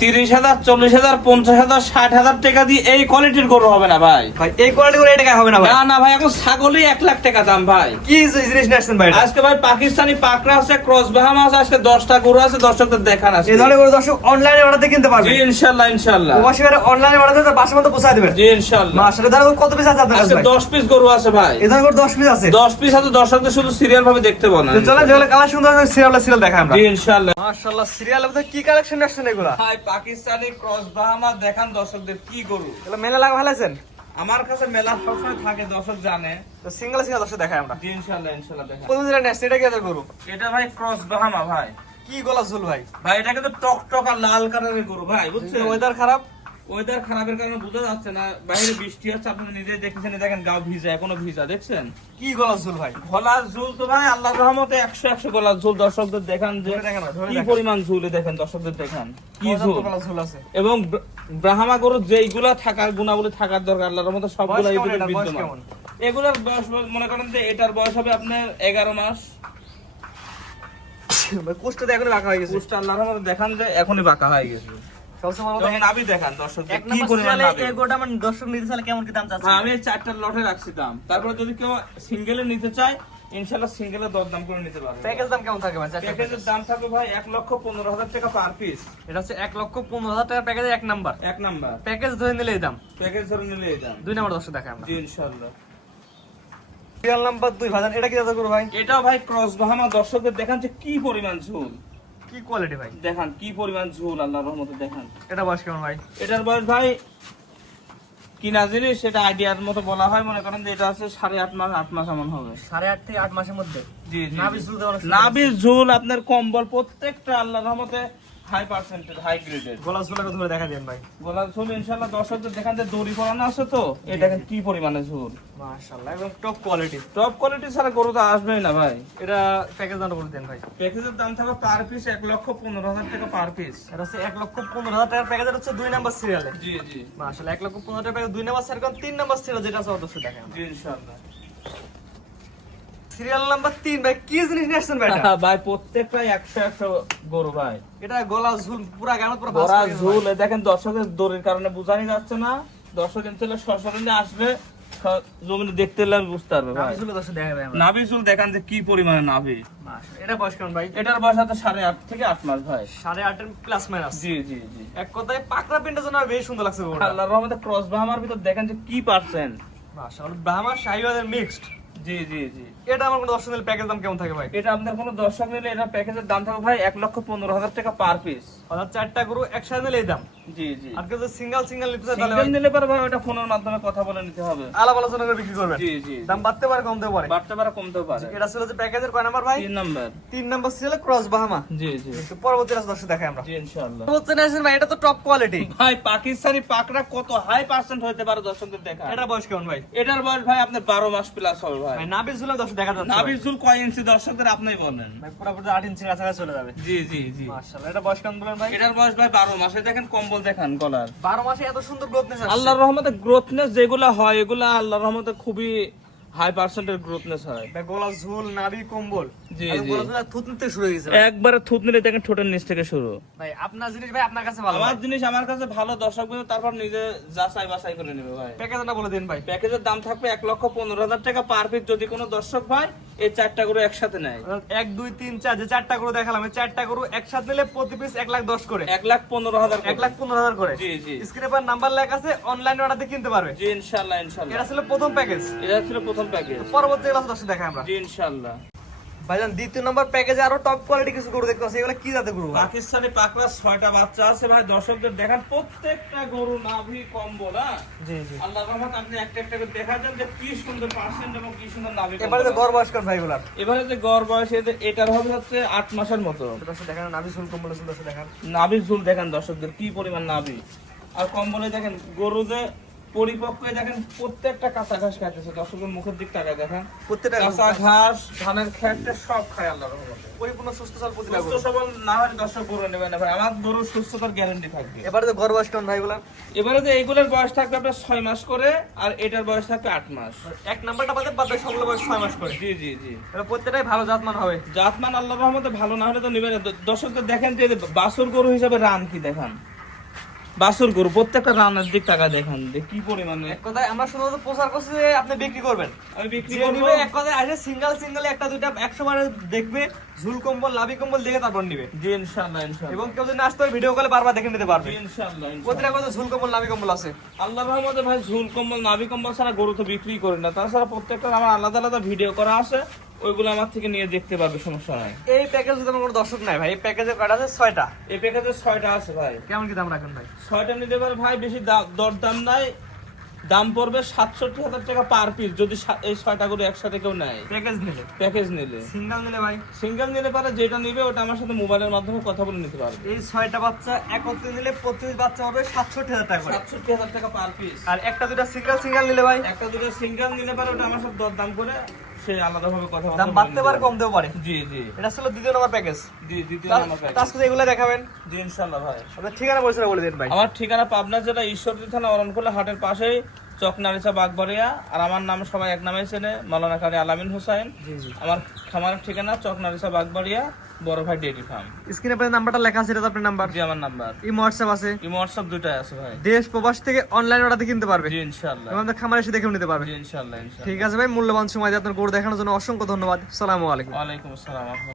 30,000 40,000 50,000 60,000 টাকা দিয়ে এই কোয়ালিটির গরু হবে না ভাই। ভাই এই কোয়ালিটি করে এই টাকা হবে না ভাই। না না ভাই, এখন ছাগলই 1 লাখ টাকা দাম ভাই। কি জিনিস নিয়ে আসছেন ভাই এটা? আজকে ভাই পাকিস্তানি পাকড়া আছে, ক্রস বাহামা আছে, আজকে 10টা গরু আছে, দর্শকদের দেখান আছে। এই ধরনের গরু দর্শক অনলাইনে অর্ডার দিয়ে কিনতে পারবে। জি ইনশাআল্লাহ ইনশাআল্লাহ। প্রবাসী ভাইরা অনলাইনে অর্ডার দিয়ে বাসার মধ্যে পৌঁছায় দিবেন। জি ইনশাআল্লাহ। মাশাআল্লাহ, দাদা কত পিস আছে আপনার কাছে আজকে ভাই? 10 পিস গরু আছে ভাই। এই ধরনের গরু 10 পিস আছে। 10 পিস আছে, দর্শকদের শুধু সিরিয়াল ভাবে দেখতে বলেন। তো চলেন যেগুলো কালেকশন সুন্দর সিরিয়াল দেখাই আমরা। জি ইনশাআল্লাহ। মাশাআল্লাহ, সিরিয়ালের মধ্যে কি কালেকশন আসছেন এগুলা? ভাই পাকিস্তানি ক্রস বাহামা দেখান দর্শকদের কি গরু। এগুলো মেলা লাগা ভালো আছেন? আমার কাছে মেলা সবসময় থাকে, দর্শক জানে। তো সিঙ্গেল দর্শক দেখাই আমরা। জি ইনশাআল্লাহ ইনশাআল্লাহ দেখান। প্রথম যেটা নেক্সট এটা কি আছে গরু? এটা ভাই ক্রস বাহামা ভাই। কি গলা ঝুল ভাই? ভাই এটা কিন্তু টক আর লাল কালারের গরু ভাই, বুঝছেন? ওয়েদার খারাপ। ওয়েদার খারাপের কারণে বোঝা যাচ্ছে না, বাইরে বৃষ্টি হচ্ছে, আপনি নিজেই দেখেছেন, দেখেন গাও ভিজা, এখনো ভিজা, দেখছেন কি গলা ঝুল ভাই? গলার ঝুল তো ভাই আল্লাহর রহমতে 100 গলার ঝুল। দর্শকদের দেখান যে ধরে দেখেন না, ধরে কি দেখেন। পরিমাণ ঝুলে, দেখেন দর্শকদের দেখান কি কত ঝুল। গলা ঝুল আছে। এবং ব্রাহ্মা গরুর যেইগুলা থাকার গুণাবলী থাকার দরকার আল্লাহর রহমতে সবগুলো বয়স কেমন এইগুলো এটার? বয়স বিদ্যমান। কেমন? এগুলোর বয়স মনে করেন যে এটার বয়স হবে আপনার 11 মাস। ভাই কোষ্ঠটা এখনই বাঁকা হয়ে গেছে। পুষ্টা আল্লাহর রহমতে দেখান যে এখনই বাঁকা হয়ে গেছে। সবসময় বড় এবং কথা, নাভি দেখান দর্শকদের এক কি নাম্বার পরিমাণ সিরিয়ালে নাভি। এই গরুটা মানে দর্শক নিতে চাইলে কেমন কি দাম চাচ্ছে? হ্যাঁ, আমি এই 4টা লটে রাখছি দাম। তারপরে যদি কেউ সিঙ্গেলে নিতে চায় ইনশাআল্লাহ সিঙ্গেলে দরদাম করে নিতে পারবে। প্যাকেজ দাম কেমন থাকে ভাই? চারটা প্যাকেজের দাম থাকবে ভাই 1,15,000 টাকা পার পিস। এটা হচ্ছে 1,15,000 টাকার প্যাকেজের এক নাম্বার। এক নাম্বার প্যাকেজ ধরে নিলে এই দাম। প্যাকেজ ধরে নিলে এই দাম। দুই নাম্বার দর্শক দেখাই আমরা। জি ইনশাআল্লাহ। সিরিয়াল নাম্বার 2 ভাই, এটা কি দাদা গরু ভাই? এটাও ভাই ক্রস বাহামা, দর্শকদের দেখান যে কি পরিমাণ ঝুল, কি কোয়ালিটি ভাই? দেখান কি পরিমাণ ঝুল আল্লাহর রহমতে দেখান। এটা বয়স কেমন ভাই? এটার বয়স ভাই কিনা জিনিস সেটা আইডিয়ার মতো বলা হয়, মনে করেন যে এটা আছে 8.5 মাস 8 মাস এমন হবে। 8.5 থেকে 8 মাসের মধ্যে। জি জি। নাভি ঝুল দেওয়া অনেক সুন্দর। নাভির ঝুল আপনার কম্বল প্রত্যেকটা আল্লাহর রহমতে হাই পার্সেন্টেজ, হাই গ্রেডের। গলা ঝুলকে ধরে দেখা দেন ভাই। গলার ঝুল ইনশাআল্লাহ দর্শকদের দেখান যে দড়ি পরানো আছে তো, এই দেখেন কি পরিমাণে ঝুল। মাশাআল্লাহ, একদম টপ কোয়ালিটি। টপ কোয়ালিটি ছাড়া গরু তো আসবেই না ভাই। এটা প্যাকেজ দাম বলে দেন ভাই। প্যাকেজের দাম থাকবে পার পিস 1,15,000 টাকা পার পিস। এটা হচ্ছে 1,15,000 টাকার প্যাকেজের হচ্ছে 2 নাম্বার সিরিয়ালে। জি জি মাশাআল্লাহ, 1,15,000 টাকার package 2 number serial, 3 number serial যেটা আছে দর্শক দেখাই আমরা। জি ইনশাআল্লাহ। সিরিয়াল নাম্বার 3 ভাই, কি জিনিস নিয়ে আসছেন ভাই এটা? ভাই প্রত্যেকটাই 100 গরু ভাই। এটা গলা ঝুল পুরা গামত পুরা ভাঁজ বড়া করে গেছে ঝুল ভাই। এ দেখেন, দর্শকের দড়ির কারণে বোঝানি যাচ্ছে না। দর্শক ইনশাআল্লাহ সশরীরে আসবে, জমিনে দেখতে এলে আমি বুঝতে পারবে ভাই। নাভি ঝুলে দর্শক দেখাই ভাই আমরা। নাভি ঝুল দেখান যে কি পরিমাণে নাভি। মাশাআল্লাহ, এটা বয়স কেমন ভাই? এটার বয়স আছে 8.5 থেকে 8 মাস ভাই। 8.5 এর প্লাস মাইনাস। জি জি জি। এক কথায় পাকড়া প্রিন্টের জন্য বেশ সুন্দর লাগছে গরুটা। আল্লাহর রহমতে ক্রস বাহামার ভিতর দেখেন যে কি পার্সেন্ট। মাশাআল্লাহ, ব্রাহ্মা শাহিওয়ালের মিক্সড। জি জি জি। এটা আমার কোনো দর্শক নিলে প্যাকেজ দাম কেমন থাকে ভাই? এটা আপনার কোনো দর্শক নিলে এটা প্যাকেজের দাম থাকবে ভাই 1,15,000 টাকা পার পিস। অর্থাৎ 4টা গরু একসাথে নিলে এই দাম। জি জি। আর কেউ যদি সিঙ্গেল নিতে চায় তাহলে সিঙ্গেল নিলে পারে ভাই ওটা ফোনের মাধ্যমে কথা বলে নিতে হবে। আলাপ আলোচনা করে বিক্রি করবেন। জি জি। দাম বাড়তে পারে কমতে পারে। বাড়তে পারে কমতেও পারে। এটা ছিল যে প্যাকেজের কয় নাম্বার ভাই? 3 নাম্বার। 3 নাম্বার ছিল ক্রস বাহামা। জি জি। একটু পরবর্তী রাস্তা দর্শক দেখাই আমরা। জি ইনশাআল্লাহ। বলতে না ভাই, এটা তো টপ কোয়ালিটি। ভাই পাকিস্তানি পাকড়া কত হাই পার্সেন্ট হতে পারে দর্শকদের দেখা। এটা বয়স কেমন ভাই? এটার বয়স ভাই আপনার 12 মাস প্লাস হবে ভাই। ভাই নাভি ঝুলে দর্শক দেখা যাচ্ছে। নাভির ঝুল কয় ইঞ্চি দর্শকদের আপনিই বলেন। ভাই পুরোপুরি 8 ইঞ্চির কাছাকাছি চলে যাবে। জি জি জি। মাশাআল্লাহ, এটা বয়স কেমন বলেন ভাই? এটার বয়স ভাই 12 মাসে, দেখেন কম্বল দেখান গলার। 12 মাসে এত সুন্দর গ্রোথনেস আসছে। আল্লাহর রহমতে গ্রোথনেস যেগুলা হয় এগুলা আল্লাহর রহমতে খুবই হাই পার্সেন্টের গ্রোথনেস হয়। ভাই গলা ঝুল, নাভি, কম্বল। জি, আর জি। গলা ঝুল থুতনিতে শুরু হয়ে গেছে ভাই। একবারে থুত নিলে দেখেন ঠোঁটের নিচ থেকে শুরু। ভাই আপনার জিনিস ভাই আপনার কাছে ভালো। আমার জিনিস আমার কাছে ভালো, দর্শক বিন্দু তারপর নিজে যাচাই বাছাই করে নেবে ভাই। প্যাকেজটা বলে দিন ভাই। প্যাকেজের দাম থাকবে 1,15,000 টাকা পার পিস। যদি কোনো দর্শক ভাই এই 4টা গরু একসাথে নেয়, 1 2 3 4 যে 4টা গরু দেখালাম, এই 4টা গরু একসাথে নিলে প্রতি পিস 1,10,000 করে। 1,15,000 1,15,000 করে। জি জি স্ক্রিনে পর নাম্বার লেখা আছে, অনলাইন অর্ডার দিয়ে কিনতে পারবে। জি ইনশাআল্লাহ ইনশাআল্লাহ। এটা ছিল প্রথম প্যাকেজ। এটা ছিল প্রথম প্যাকেজ। পরবর্তী ক্লাস দর্শক দেখাই আমরা। জি ইনশাআল্লাহ। ভাইজান দ্বিতীয় নম্বর প্যাকেজে আরো টপ কোয়ালিটি কিছু গরু দেখতে পাচ্ছি, এগুলো কি জাতের গরু? পাকিস্তানি পাকড়া 6টা বাচ্চা আছে ভাই। দর্শকদের দেখান প্রত্যেকটা গরু নাভি কম্বল। জি জি। আল্লাহর রহমত আপনি একটা একটা করে দেখা যান যে কি সুন্দর পার্সেন্ট এবং কি সুন্দর নাভি কম্বল। এবারে তো গড় বয়স কর ভাই এগুলার। এবারে যে গড় বয়স এটার হবে হচ্ছে 8 মাসের মতো। দর্শক দেখান নাভি ঝুল, কম্বল ঝুল দর্শক দেখান। নাভির ঝুল দেখেন দর্শকদের কি পরিমাণ নাভি। আর কম্বলে দেখেন গরু যে পরিপক্ক, দেখেন প্রত্যেকটা কাঁচা ঘাস খাইতেছে। দর্শকের মুখের দিক তাকায় দেখেন, প্রত্যেকটা কাঁচা ঘাস, ধানের খেটে সব খায় আল্লাহর রহমতে। পরিপূর্ণ সুস্থ সবল প্রতিটা সুস্থ গরু। সবল না হলে দর্শক গরু নেবে না ভাই। আমার গরুর সুস্থতার গ্যারান্টি থাকবে। এবারে তো গড় বয়স কেমন ভাই এগুলার? এবারে যে এইগুলোর বয়স থাকবে আপনার 6 মাস করে, আর এটার বয়স থাকবে 8 মাস। এক নাম্বারটা বাদে বাদ বাকি সবগুলো বয়স 6 মাস করে। জি জি জি। এটা প্রত্যেকটাই ভালো জাতমান হবে। জাতমান আল্লাহর রহমতে ভালো না হলে তো নেবেন না। দর্শকদের দেখেন যে বাছুর গরু হিসাবে রান কি দেখান। বাছুর গরু প্রত্যেকটা রানের দিক টাকা দেখান যে কি পরিমাণে। এক কথায় আমরা শুধুমাত্র প্রচার করছি যে আপনি বিক্রি করবেন, আমি বিক্রি যে করবো। নিবে এক কথায় আসে সিঙ্গেল একটা দুইটা 100 বার দেখবে, ঝুল কম্বল লাভি কম্বল দেখে তারপর নিবে। জি ইনশাআল্লাহ ইনশাআল্লাহ। এবং কেউ যদি আসতে হয় ভিডিও কলে বারবার দেখে নিতে পারবে। জি ইনশাআল্লাহ ইনশাআল্লাহ। প্রতিটা কথা ঝুল কম্বল লাভি কম্বল আছে। আল্লাহর রহমতে ভাই ঝুল কম্বল নাভি কম্বল ছাড়া গরু তো বিক্রি করি না, তাছাড়া প্রত্যেকটা আমার আলাদা আলাদা ভিডিও করা আছে, ওইগুলো আমার থেকে নিয়ে দেখতে পারবে, সমস্যা নাই। এই প্যাকেজ যদি আমার কোনো দর্শক নাই ভাই, এই প্যাকেজে কয়টা আছে? 6টা। এই প্যাকেজে 6টা আছে ভাই। কেমন কি দাম রাখেন ভাই? 6টা নিতে পারে ভাই, বেশি দরদাম নাই, দাম পড়বে 67,000 টাকা পার পিস যদি এই 6টা গরু একসাথে কেউ নেয় প্যাকেজ নিলে। প্যাকেজ নিলে। সিঙ্গেল নিলে ভাই? সিঙ্গেল নিলে পারে, যেটা নিবে ওটা আমার সাথে মোবাইলের মাধ্যমে কথা বলে নিতে পারবে। এই 6টা বাচ্চা একত্রে নিলে প্রতি বাচ্চা হবে 67,000 টাকা করে। 67,000 টাকা পার পিস। আর একটা দুইটা সিঙ্গেল নিলে ভাই? একটা দুটো সিঙ্গেল নিলে পারে, ওটা আমার সাথে দরদাম করে সে আলাদাভাবে কথা দাম বাড়তে পারে কমতেও পারে। জি জি এটা ছিল দ্বিতীয় নম্বর প্যাকেজ। জি, দ্বিতীয় নাম্বার প্যাকেজ। আজকে এগুলো দেখাবেন। জি ইনশাআল্লাহ ভাই। আপনার ঠিকানা পরিচয় বলে দিন ভাই। আমার ঠিকানা পাবনা জেলা ঈশ্বরদী থানা অরণখোলা হাটের পাশেই চকনারিচা বাগবাড়িয়া, আর আমার নাম সবাই এক নামেই চেনে, মাওলানা কারি আলামিন হোসেন। জি জি। আমার খামারের ঠিকানা চকনারিচা বাগবাড়িয়া, বড় ভাই ডেইরি ফার্ম। স্ক্রিনে আপনার নাম্বারটা লেখা আছে, এটা তো আপনার নাম্বার। জি আমার নাম্বার। এই হোয়াটসঅ্যাপ আছে? এই হোয়াটসঅ্যাপ দুটাই আছে ভাই। দেশ প্রবাস থেকে অনলাইন অর্ডার কিনতে পারবে জি ইনশাআল্লাহ। এবং আপনার খামারে এসে দেখে নিতে পারবে। জি ইনশাআল্লাহ ইনশাআল্লাহ। ঠিক আছে ভাই, মূল্যবান সময় দিয়ে আপনার গরু দেখানোর জন্য অসংখ্য ধন্যবাদ। আসসালামু আলাইকুম। ওয়ালাইকুম আসসালাম।